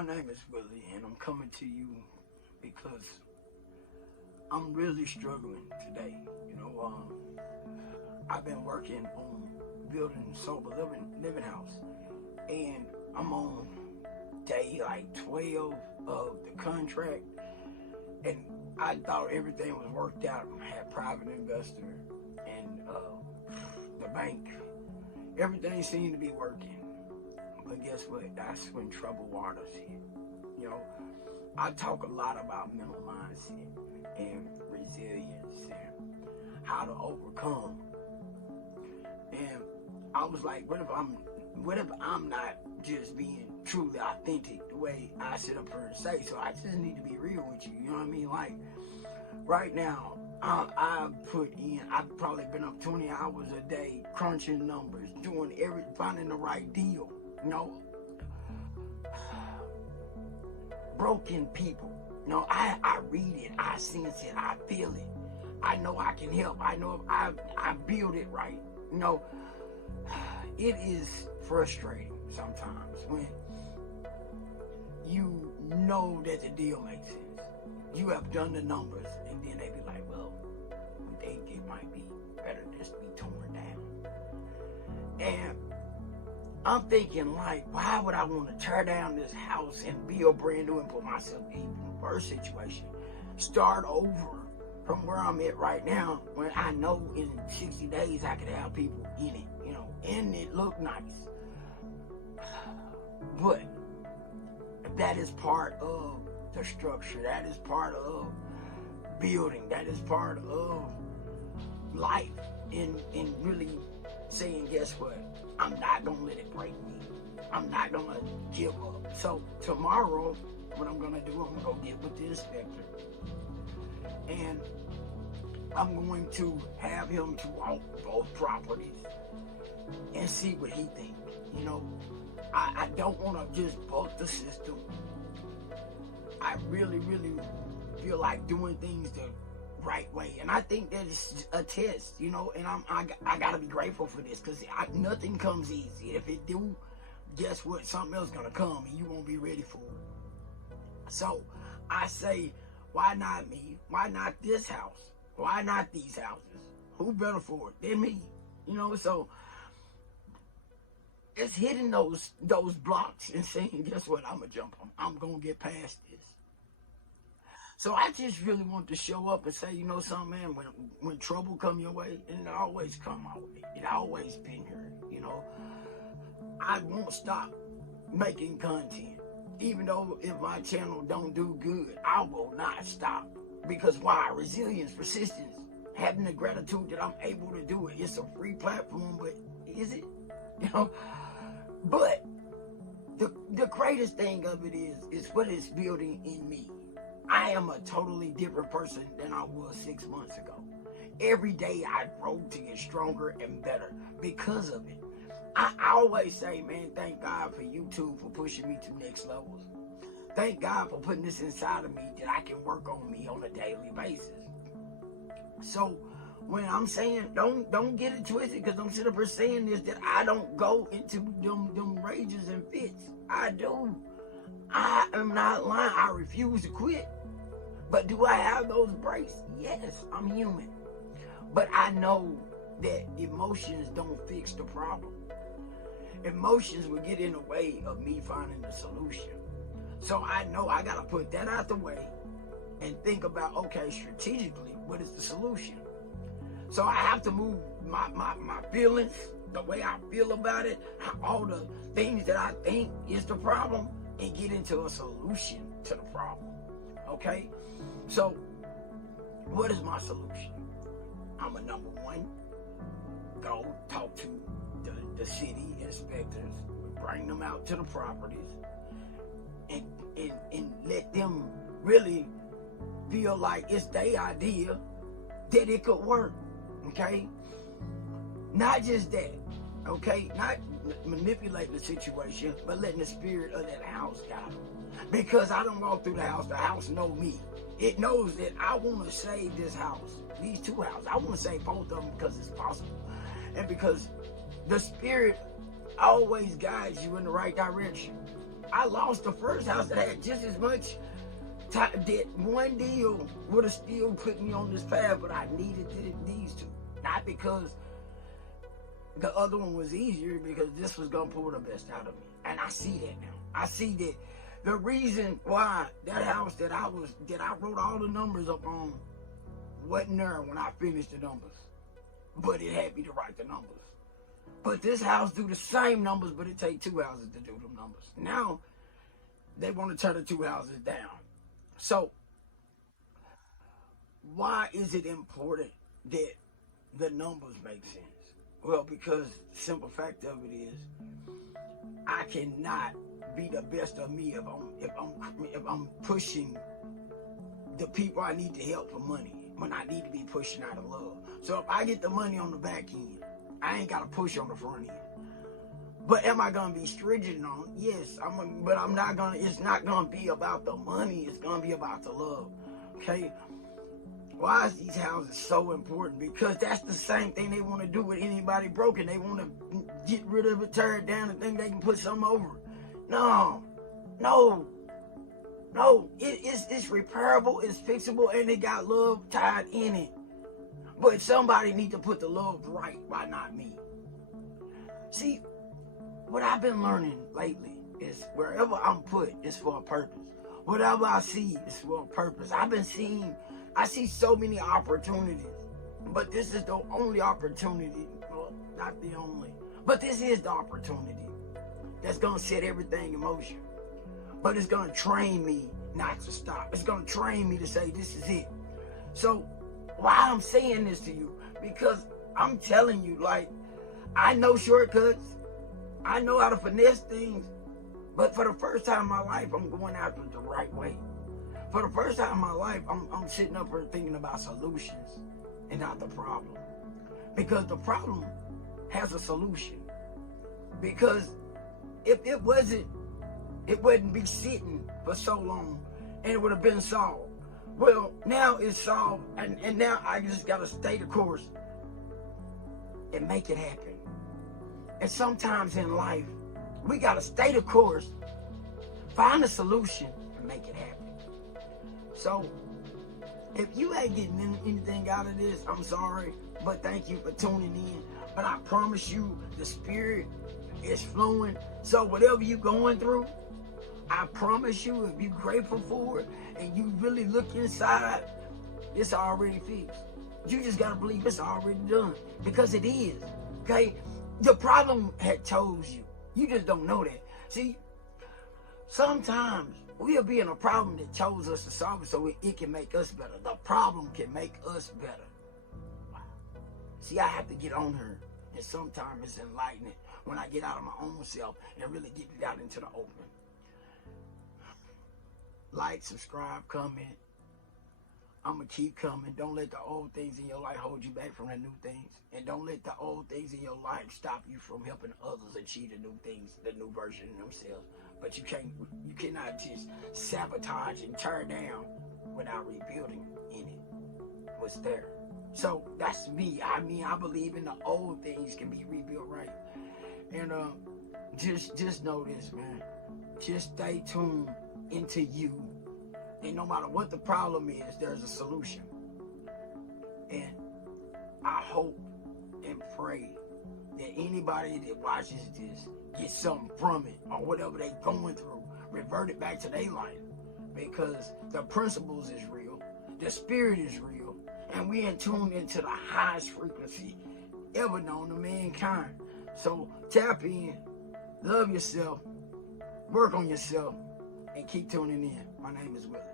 My name is Willie, and I'm coming to you because I'm really struggling today. I've been working on building sober living house, and I'm on day like 12 of the contract, and I thought everything was worked out. I had private investor and the bank. Everything seemed to be working. But guess what? That's when troubled waters hit. I talk a lot about mental mindset and resilience and how to overcome. And I was like, what if I'm not just being truly authentic the way I sit up here and say? So I just need to be real with you. You know what I mean? Like right now, I've probably been up 20 hours a day crunching numbers, finding the right deal. Broken people. I read it, I sense it, I feel it. I know I can help. I know if I build it right. It is frustrating sometimes when you know that the deal makes sense. You have done the numbers, and then they be like, well, we think it might be better just to be torn down. And I'm thinking, like, why would I want to tear down this house and build brand new and put myself in a worse situation? Start over from where I'm at right now, when I know in 60 days I could have people in it, and it look nice. But that is part of the structure. That is part of building. That is part of life. And really saying, guess what? I'm not going to let it break me. I'm not going to give up. So tomorrow, what I'm going to do, I'm going to go get with the inspector. And I'm going to have him to walk both properties and see what he thinks. I don't want to just bug the system. I really, really feel like doing things the right way, and I think that it's a test, and I gotta be grateful for this, because nothing comes easy. If it do, guess what? Something else gonna come, and you won't be ready for it. So I say, why not me? Why not this house? Why not these houses? Who better for it than me? So it's hitting those blocks and saying, guess what? I'm gonna jump them. I'm gonna get past this. So I just really want to show up and say, something, man, when trouble come your way, and it always come my way. It always been here, I won't stop making content. Even though if my channel don't do good, I will not stop. Because why? Resilience, persistence, having the gratitude that I'm able to do it. It's a free platform, but is it? But the greatest thing of it is what it's building in me. I am a totally different person than I was 6 months ago. Every day I grow to get stronger and better because of it. I always say, man, thank God for YouTube for pushing me to next levels. Thank God for putting this inside of me that I can work on me on a daily basis. So when I'm saying, don't get it twisted, because I'm sitting up here saying this, that I don't go into them rages and fits. I do. I am not lying. I refuse to quit. But do I have those breaks? Yes, I'm human. But I know that emotions don't fix the problem. Emotions will get in the way of me finding the solution. So I know I got to put that out the way and think about, okay, strategically, what is the solution? So I have to move my feelings, the way I feel about it, all the things that I think is the problem, and get into a solution to the problem. Okay? So, what is my solution? I'm a number one. Go talk to the city inspectors, bring them out to the properties, and let them really feel like it's their idea that it could work. Okay? Not just that. Okay? Not manipulate the situation, but letting the spirit of that house guide them. Because I don't walk through the house know me. It knows that I want to save this house, these two houses. I want to save both of them because it's possible. And because the spirit always guides you in the right direction. I lost the first house that had just as much time. That one deal would have still put me on this path, but I needed these two. Not because the other one was easier, because this was gonna pull the best out of me. And I see that now. I see that the reason why that house that I wrote all the numbers up on wasn't there when I finished the numbers. But it had me to write the numbers. But this house do the same numbers, but it take two houses to do them numbers. Now, they want to turn the two houses down. So, why is it important that the numbers make sense? Well, because the simple fact of it is, I cannot be the best of me if I'm pushing the people I need to help for money when I need to be pushing out of love. So if I get the money on the back end, I ain't got to push on the front end. But am I gonna be stringent on it? Yes, but I'm not gonna. It's not gonna be about the money. It's gonna be about the love. Okay. Why is these houses so important? Because that's the same thing they want to do with anybody broken. They want to get rid of it, tear it down, and think they can put something over it. No. It's repairable, it's fixable, and it got love tied in it. But somebody need to put the love right. Why not me? See, what I've been learning lately is wherever I'm put is for a purpose. Whatever I see is for a purpose. I see so many opportunities, but this is the only opportunity. Well, not the only, but this is the opportunity that's gonna set everything in motion. But it's gonna train me not to stop. It's gonna train me to say, this is it. So why I'm saying this to you? Because I'm telling you, like, I know shortcuts. I know how to finesse things. But for the first time in my life, I'm going after it the right way. For the first time in my life, I'm sitting up here thinking about solutions and not the problem. Because the problem has a solution. Because if it wouldn't be sitting for so long and it would have been solved. Well, now it's solved, and now I just got to stay the course and make it happen. And sometimes in life, we got to stay the course, find a solution, and make it happen. So, if you ain't getting anything out of this, I'm sorry, but thank you for tuning in. But I promise you, the spirit is flowing. So whatever you're going through, I promise you, if you're grateful for it and you really look inside, it's already fixed. You just gotta believe it's already done, because it is. Okay, the problem had chose you. You just don't know that. See, sometimes we'll be in a problem that chose us to solve it so it can make us better. The problem can make us better. Wow. See, I have to get on her, and sometimes it's enlightening when I get out of my own self and really get it out into the open. Like, subscribe, comment. I'm going to keep coming. Don't let the old things in your life hold you back from the new things. And don't let the old things in your life stop you from helping others achieve the new things, the new version of themselves. But you cannot just sabotage and tear down without rebuilding in it what's there. So that's me. I mean, I believe in the old things can be rebuilt right. And just know this, man. Just stay tuned into you. And no matter what the problem is, there's a solution. And I hope and pray that anybody that watches this gets something from it, or whatever they're going through, revert it back to their life. Because the principles is real, the spirit is real, and we in tune into the highest frequency ever known to mankind. So tap in, love yourself, work on yourself, and keep tuning in. My name is Willie.